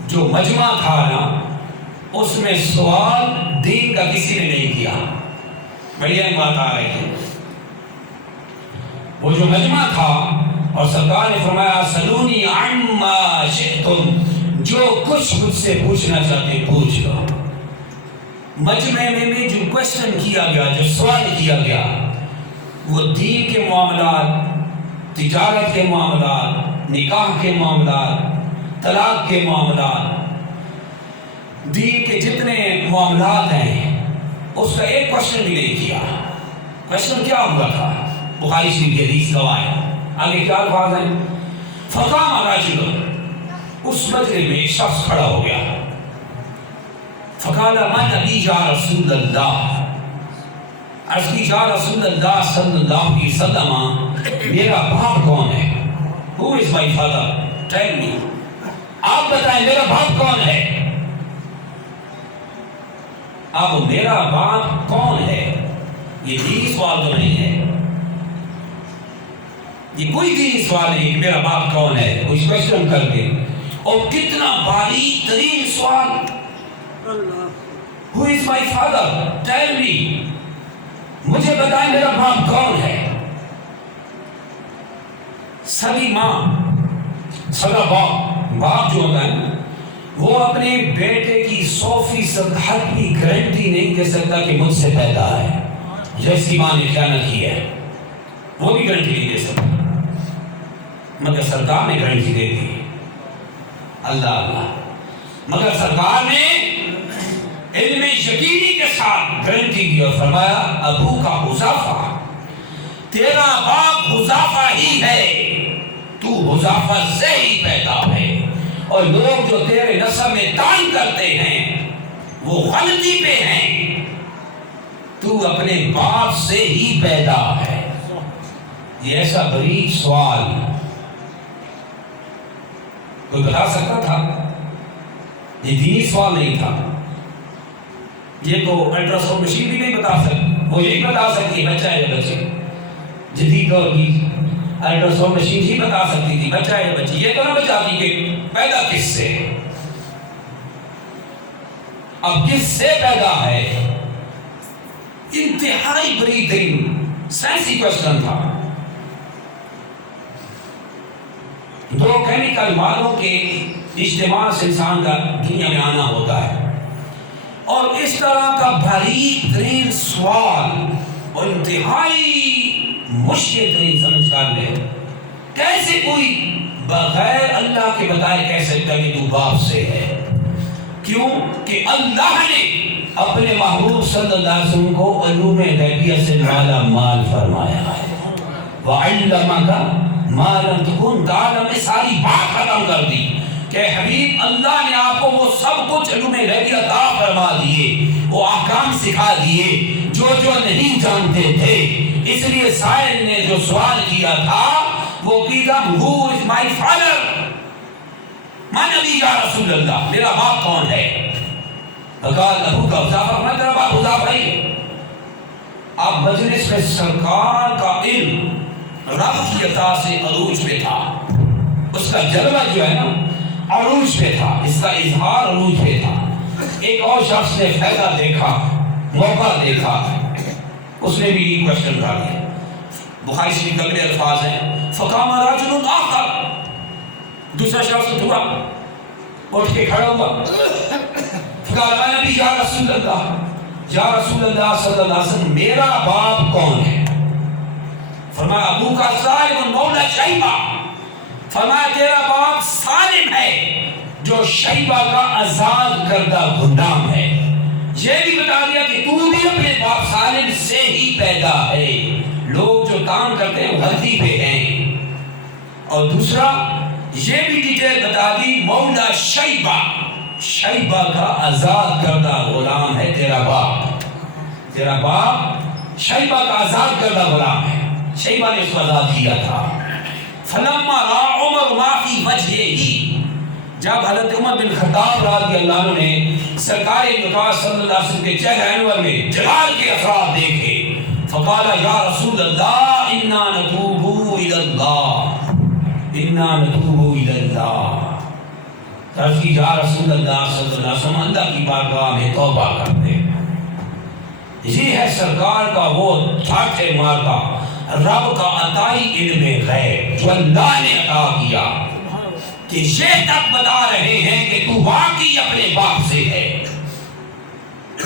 جو مجمع تھا نا، اس میں سوال دین کا کسی نے نہیں کیا. بڑی اہم بات آ رہی ہے. وہ جو مجمع تھا، اور سرکار نے فرمایا، سلونی عما شئتم، جو کچھ مجھ سے پوچھنا چاہتے پوچھ لو. مجمع میں جو کوشچن کیا گیا، جو سوال کیا گیا، وہ دین کے معاملات، تجارت کے معاملات، نکاح کے معاملات، طلاق کے معاملات، دین کے جتنے معاملات ہیں، اس کا ایک کوشچن بھی نہیں کیا. کوشچن کیا ہوا تھا؟ بخاری شریف کی حدیث گواہ ہے. آگے کیا الفاظ ہیں؟ فقام رجل، اس مجلس میں ایک شخص کھڑا ہو گیا. فقال من ابی یا رسول اللہ، عرض کی یا رسول اللہ صلی اللہ علیہ وسلم، میرا باپ کون ہے؟ Who is my father? Tell me. آپ بتائیں میرا باپ کون ہے؟ اب میرا باپ کون ہے؟ یہ دینی سوال تو نہیں ہے، یہ کوئی دینی سوال نہیں کہ میرا باپ کون ہے، کوئی کوشچن کر کے. اور کتنا باریک ترین سوال، Who is my father? Tell me. مجھے بتائیں میرا باپ کون ہے. سبھی ماں، سگا باپ جو ہوتا ہے، وہ اپنے بیٹے کی 100% حق کی گارنٹی نہیں دے سکتا کہ مجھ سے پیدا ہے، جس کی ماں نے خیانت کی ہے، وہ بھی گارنٹی نہیں دے سکتا. مگر سرکار نے گارنٹی دے دی. اللہ، مگر سرکار نے علم یقینی کے ساتھ گارنٹی دی اور فرمایا، ابو کا حذافہ، تیرا باپ حذافہ ہی ہے، تو حذافہ سے ہی پیدا ہے. اور لوگ جو تیرے نسب میں تعین کرتے ہیں وہ غلطی پہ ہیں، تو اپنے باپ سے ہی پیدا ہے. یہ ایسا بریک سوال کوئی بتا سکتا تھا؟ یہ دینی سوال نہیں تھا. یہ تو الٹرا ساؤنڈ مشین بھی نہیں بتا سکتی. وہ یہی بتا سکتی ہے بچہ ہے بچے، جدید دور کی الٹرا ساؤنڈ مشین ہی بتا سکتی تھی بچہ ہے بچی. یہ تو نہ بتاتی کہ پیدا کس سے، اب کس سے پیدا ہے. انتہائی بریدنگ سائنسی کوشچن تھا. دو کیمیکل مادوں کے اجتماع سے انسان کا دنیا میں آنا ہوتا ہے، اور اس طرح کا باریک ترین سوال اور انتہائی مشکل ترین سمجھ کر لے، کیسے کوئی بغیر اللہ کے بتائے کہہ سکتا کہ تو باپ سے ہے؟ کیوں کہ اللہ نے اپنے محبوب صلی اللہ علیہ وسلم کو علوم غیبیہ سے مالا مال فرمایا ہے. وَعَلَّمَكَ مَا لَمْ تَكُنْ تَعْلَمُ. ساری بات ختم کر دی کہ حبیب اللہ نے آپ کو وہ سب کچھ علوم غیبیہ عطا فرما دیے، وہ احکام سکھا دیے جو نہیں جانتے تھے. اس لیے سائل نے جو سوال کیا تھا وہ کیا، Who is my father? من ابی یا رسول اللہ، میرا باپ کون ہے؟ فقال ابو کا حذیفہ، میں تیرا باپ حذیفہ ہی ہے۔ اب مجلس میں سرکار کا علم رب کی عطا سے عروج پہ تھا، اس کا جلوہ جو ہے نا عروج پہ تھا، اس کا اظہار عروج پہ تھا۔ ایک اور شخص نے فائدہ دیکھا، موقع دیکھا، اس نے بھی یہ کوشچن ڈال دیا۔ بخاری شریف کے اگلے الفاظ ہیں فقام رجل آخر، دوسرا شخص اٹھا، اٹھ کے کھڑا ہوا، فقال میں نبی یا رسول اللہ، یا رسول اللہ صلی اللہ علیہ وسلم میرا باپ کون ہے؟ فرمایا ابو کا سالم مولا شیبہ، فرمایا تیرا باپ سالم ہے جو شیبہ کا آزاد کردہ غلام ہے۔ یہ بھی بتا دیا کہ تو بھی اپنے باپ سالم سے ہی پیدا ہے، لوگ جو کام کرتے ہیں غلطی پہ ہیں۔ اور دوسرا یہ بھی ڈیٹیل بتا دی مولا شیبہ، شیبہ کا آزاد کردہ غلام ہے تیرا باپ، تیرا باپ شیبہ کا آزاد کردہ غلام ہے، شیبہ نے اس کو آزاد کیا تھا۔ فلما را عمر ما فی وجہہ، جب حضرت عمر بن خطاب رضی اللہ عنہ نے سرکار مطاع صلی اللہ علیہ وسلم کے چہرہ انور میں جلال کے اثرات دیکھے، فقال یا رسول اللہ انا نتوب الی اللہ، انا نتوب الی اللہ، عرض کی یا رسول اللہ صلی اللہ علیہ وسلم اللہ کی بارگاہ میں توبہ کرتے ہیں۔ یہ ہے سرکار کا وہ ٹھاٹھے مارکا رب کا عطائی علم غیب جو اللہ نے عطا کیا، کہ یہ تک بتا رہے ہیں کہ تو واقعی اپنے باپ سے ہے۔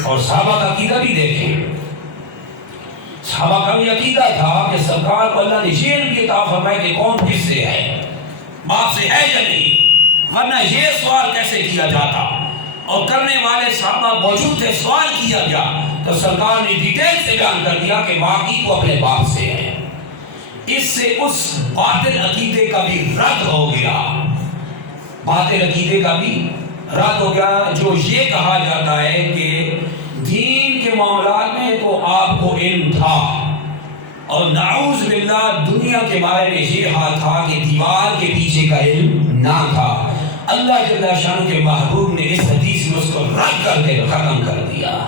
اور صحابہ کا عقیدہ بھی دیکھیں، صحابہ کا بھی عقیدہ تھا کہ سرکار کو اللہ نے یہ علم عطا فرمایا کہ کون کس سے ہے، باپ سے ہے یا نہیں، ورنہ یہ سوال کیسے کیا جاتا؟ اور کرنے والے صحابہ موجود تھے، سوال کیا گیا تو سرکار نے ڈیٹیل سے بیان کر دیا کہ واقعی تو اپنے باپ سے ہے۔ اس سے اس باطل عقیدے کا بھی رد ہو گیا، باطل عقیدے کا بھی رد ہو گیا جو یہ کہا جاتا ہے کہ دین کے معاملات میں تو آپ کو علم تھا، اور نعوذ باللہ دنیا کے بارے میں یہ حال تھا کہ دیوار کے پیچھے کا علم نہ تھا۔ اللہ جل شانہ کے محبوب نے اس حدیث میں اس کو رد کر کے ختم کر دیا۔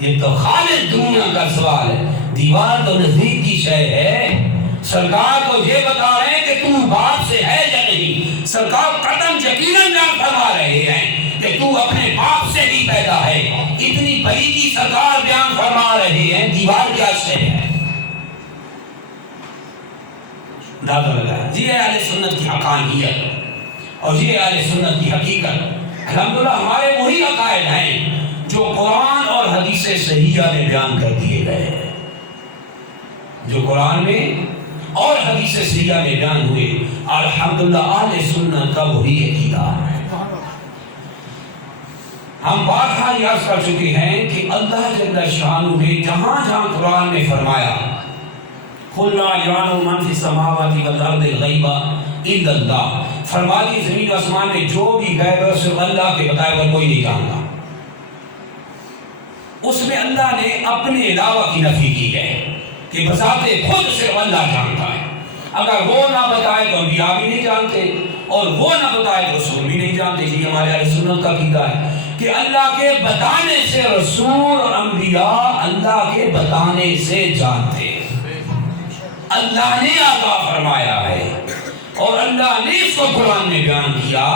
یہ تو خالص دنیا کا سوال ہے، دیوار تو نزدیک کی شے ہے۔ سرکار کو یہ بتا رہے ہیں کہ تو باپ سے ہے یا نہیں، سرکار قطعاً یقیناً بیان فرما رہے ہیں کہ تو اپنے باپ سے ہی پیدا ہے۔ اتنی بریکی سرکار بیان فرما رہے ہیں، دیوار کیا شے ہے؟ دادا لگا یہ ہے اہل سنت کی حقانیت اور یہ اہل سنت کی حقیقت۔ الحمدللہ ہمارے وہی عقائد ہیں جو قرآن اور حدیث صحیحہ میں بیان کر دیے گئے ہیں، جو قرآن میں اور حدیث صحیحہ میں بیان ہوئے، الحمدللہ اہل سنت کا وہی عقیدہ ہے۔ ہم بارہا یہ عرض کر چکے ہیں کہ اللہ جل شانہ نے جہاں جہاں قرآن میں فرمایا قُلْ لَا يَعْلَمُ مَنْ فِي السَّمَاوَاتِ وَالْأَرْضِ الْغَيْبَ إِلَّا اللَّهُ، فرما دی زمین و آسمان میں جو بھی غیب ہے صرف اللہ کے بتائے ہوئے کوئی نہیں جانتا۔ اس میں اللہ نے اپنے علاوہ کی نفی کی ہے کہ بذات خود صرف اللہ جانتا ہے۔ اگر وہ نہ بتائے تو انبیاء بھی نہیں جانتے، اور وہ نہ بتائے تو رسول بھی نہیں جانتے۔ یہ ہمارے اہل سنت کا عقیدہ ہے کہ اللہ کے بتانے سے رسول اور انبیاء اللہ کے بتانے سے جانتے ہیں۔ اللہ نے آگاہ فرمایا ہے اور اللہ نے اس کو قرآن میں بیان کیا،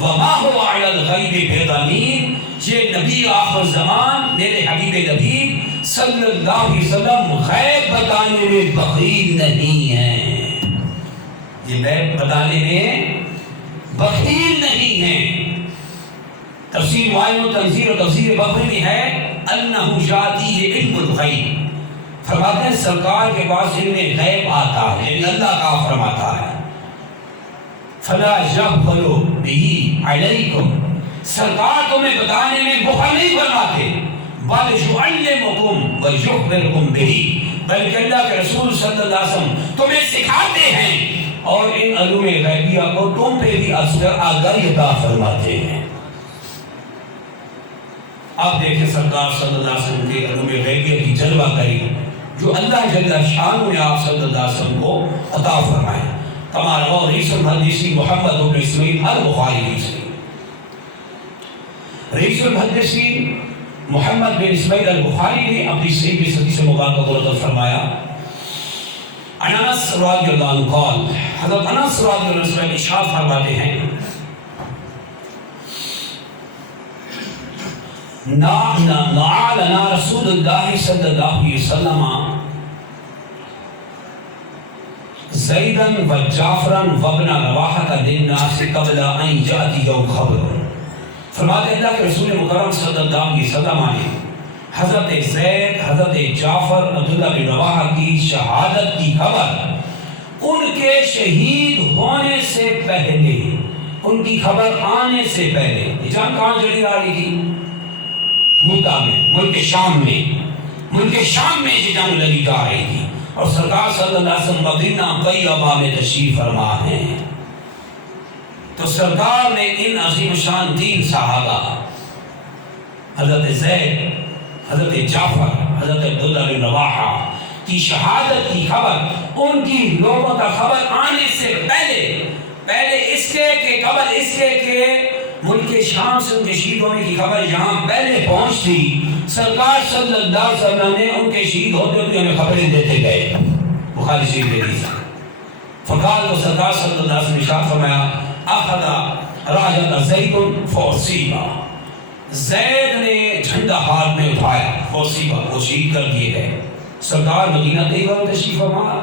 وَمَا هُوَ عَلَى الْغَيْبِ بِضَنِينٍ، یہ نبی آخر زمان میرے حبیب نبی صلی اللہ علیہ وسلم غیب بتانے میں بخیل نہیں ہیں، یہ غیب بتانے میں بخیل نہیں ہیں۔ تفسیر معین و تنظیر و تفسیر بغوی میں ہے اَنَّهُ يَأْتِيهِ عِلْمُ الْغَيْبِ، فرماتے ہیں سرکار کے پاس علم غیب آتا ہے، یعنی اللہ کا فرماتا ہے۔ فَلَا يَغْفَلُ بِهِ عَلَيْكُمْ، سرکار تمہیں بتانے میں بخل نہیں فرماتے، بَلْ يُعَلِّمُكُمْ وَيُخْبِرُكُمْ بِهِ، بلکہ اللہ کے رسول صلی اللہ علیہ وسلم تمہیں سکھاتے ہیں اور ان علوم غیبیہ کو تم پہ بھی آگاہی عطا فرماتے ہیں۔ اب دیکھیں سرکار صلی اللہ علیہ وسلم کے علوم غیبیہ کی جلوہ کری جو اللہ جل شانہ نے آپ صلی اللہ علیہ وسلم کو عطا فرمائے، کما رواه رئیس المحدثین محمد بن اسماعیل البخاری سے. رئیس المحدثین محمد بن اسماعیل البخاری نے اپنی صحیح میں حدیث مبارکہ کو نقل فرمایا. انس رضی اللہ عنہ قال، حضرت انس رضی اللہ عنہ ارشاد فرماتے ہیں نعالنا رسول اللہ صلی اللہ علیہ وسلم زیدن و جعفرن و ابن رواحہ للناس قبل ان یأتیہم خبر. فرماتے ہیں اللہ کے رسول مکرم صلی اللہ علیہ وسلم نے حضرت زید، حضرت جعفر، عبداللہ بن رواحہ کی شہادت کی خبر ان کے شہید ہونے سے پہلے، ان کی خبر آنے سے پہلے. یہ جنگ کہاں چلی آ رہی تھی؟ موتا میں، ملک شام میں. ملک شام میں یہ جنگ لگی جا رہی تھی اور سرکار صلی اللہ علیہ وسلم مدینہ طیبہ میں تشریف فرما ہیں. تو سرکار نے ان عظیم شان 3 صحابہ حضرت زید، حضرت جعفر، حضرت عبداللہ بن رواحہ کی شہادت کی خبر ان کی لوگوں تک خبر آنے سے پہلے اس کے کہ قبل اس کے کہ ملک شام سے ان کے شہید ہونے کی خبر یہاں پہلے پہنچتی، سرکار صلی اللہ علیہ وسلم نے ان کے شہید ہوتے ہوتے ہمیں خبریں دیتے گئے. بخاری شریف میں حدیث ہے. فقال تو سرکار صلی اللہ علیہ وسلم نے ارشاد فرمایا اخذ راجت زید فاصیبا، زید نے جھنڈا ہاتھ میں اٹھایا، فاصیبا وہ شہید کر دیے گئے. سرکار مدینہ طیبہ میں تشریف فرما،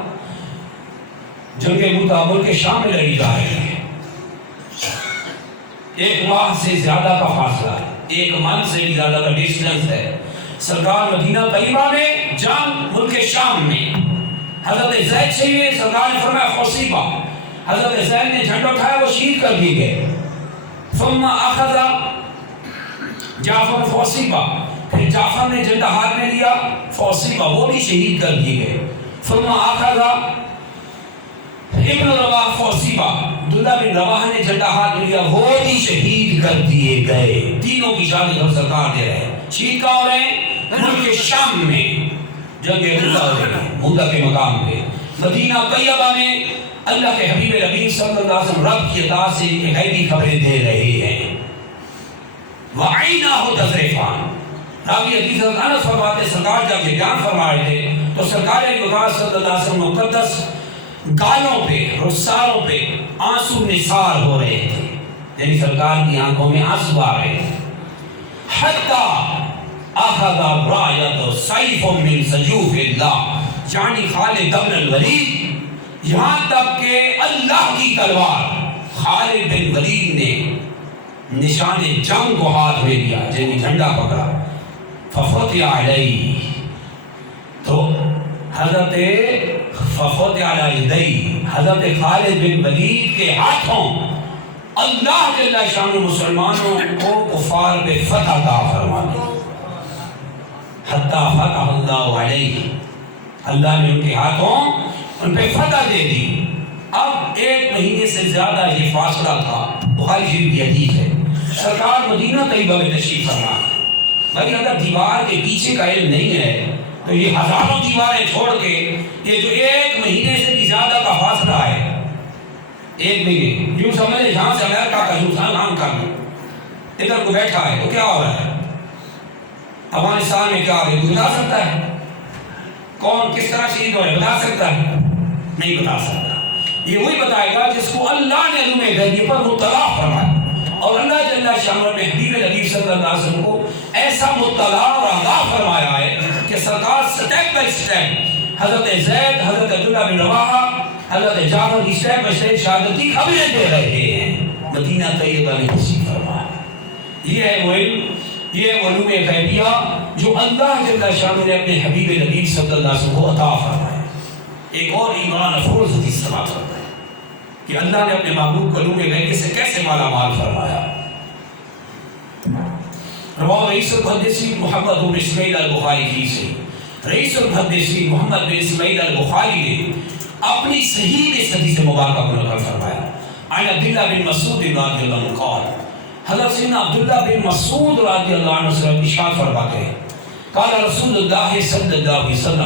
جنگ موتا ملک شام میں لڑی جا رہی ہے. 1 ماہ سے زیادہ کا فاصلہ ہے، 1 منتھ سے بھی زیادہ کا ڈسٹنس ہے. سرکار مدینہ طیبہ میں، جنگ ملک شام میں. حضرت زید سے یہ سرکار نے فرمایا فاصیبا، حضرت زید نے جھنڈا اٹھایا، وہ شہید کر دیے گئے. ثم اخذ جعفر فاصیبا، پھر جعفر نے جھنڈا ہاتھ میں لیا، فاصیبا وہ بھی شہید کر دیے گئے. ثم اخذ ابن رواحہ فاصیبا، عبداللہ بن رواحہ نے جھنڈا ہاتھ میں لیا، وہ بھی شہید کر دیے گئے. تینوں کی شہادت ہم سرکار دے رہے ہیں. شہید کہاں ہو رہے ہیں؟ ملک شام میں جنگ موتا ہو رہی ہے، موتا کے مقام پہ. مدینہ طیبہ میں اللہ کے حبیب نبی صلی اللہ علیہ وسلم رب کی عطا سے غیبی خبریں دے رہے ہیں. وَعَيْنَاهُ تَذْرِفَانِ، راوی حدیث حضرت انس فرماتے سرکار جب یہ بیان فرما رہے تھے تو سرکار خدا صلی اللہ علیہ وسلم مقدس گالوں پہ، رخساروں پہ آنسو نثار ہو رہے تھے، یعنی سرکار کی آنکھوں میں آنسو آ رہے تھے. حتی اخذ رایۃ سیف من سیوف اللہ، یعنی خالد بن الولید، یہاں تک کہ اللہ کی تلوار خالد بن ولید نے نشان جنگ کو ہاتھ میں لیا، یعنی جھنڈا پکڑا. ففتح علیہ، تو حضرت ففتح علیہ، حضرت خالد بن ولید کے ہاتھوں اللہ جل شانہ مسلمانوں کو کفار پہ فتح عطا فرما دی. حتی فتح اللہ علیہ، اللہ نے ان کے ہاتھوں ان پہ فتح دے دی. اب 1 مہینے سے زیادہ یہ فاصلہ تھا. بخاری شریف کی حدیث ہے. سرکار مدینہ طیبہ میں تشریف فرما. بھائی اگر دیوار کے پیچھے کا علم نہیں ہے تو یہ ہزاروں دیواریں چھوڑ کے یہ جو 1 مہینے سے بھی زیادہ کا فاصلہ ہے، 1 مہینے، یوں سمجھے یہاں سے امریکہ کا ہندوستان کر لیں، ادھر کو بیٹھا ہے تو کیا ہو رہا ہے؟ افغانستان میں کیا ہو رہا ہے؟ بتا سکتا ہے؟ کون کس طرح شہید ہو رہا ہے بتا سکتا ہے؟ نہیں بتا سکتا. یہ وہی بتائے گا جس کو اللہ نے علم غیب پر مطلع فرمایا. اور اللہ جل شانہ نے حبیب نبی صلی اللہ علیہ وسلم کو ایسا مطلع اور آگاہ فرمایا ہے کہ سرکار سٹیپ بائی سٹیپ حضرت زید، حضرت عبداللہ بن رواحہ، حضرت جعفر کی سٹیپ بائی سٹیپ شہادت کی خبریں دے رہے ہیں. مدینہ طیبہ میں تشریف فرما. یہ ہے وہ علم، یہ علوم غیبیہ جو اللہ جل شانہ نے اپنے حبیب نبی صلی اللہ علیہ وسلم کو عطا فرمایا. ایک اور ایمان افروز حدیث سماعت کرتا ہے کہ اللہ نے اپنے محبوب کو علوم غیبی سے کیسے مالا مال فرمایا. رواه رئیس المحدثین محمد بن اسماعیل البخاری کی سے رئیس المحدثین محمد بن اسماعیل البخاری نے اپنی صحیح اس حدیث مبارکہ کو نقل فرمایا. عن عبداللہ بن مسعود رضی اللہ عنہ قال، حضرت سیدنا عبداللہ بن مسعود رضی اللہ عنہ سے ارشاد فرماتے ہیں قال رسول اللہ صلی اللہ علیہ وسلم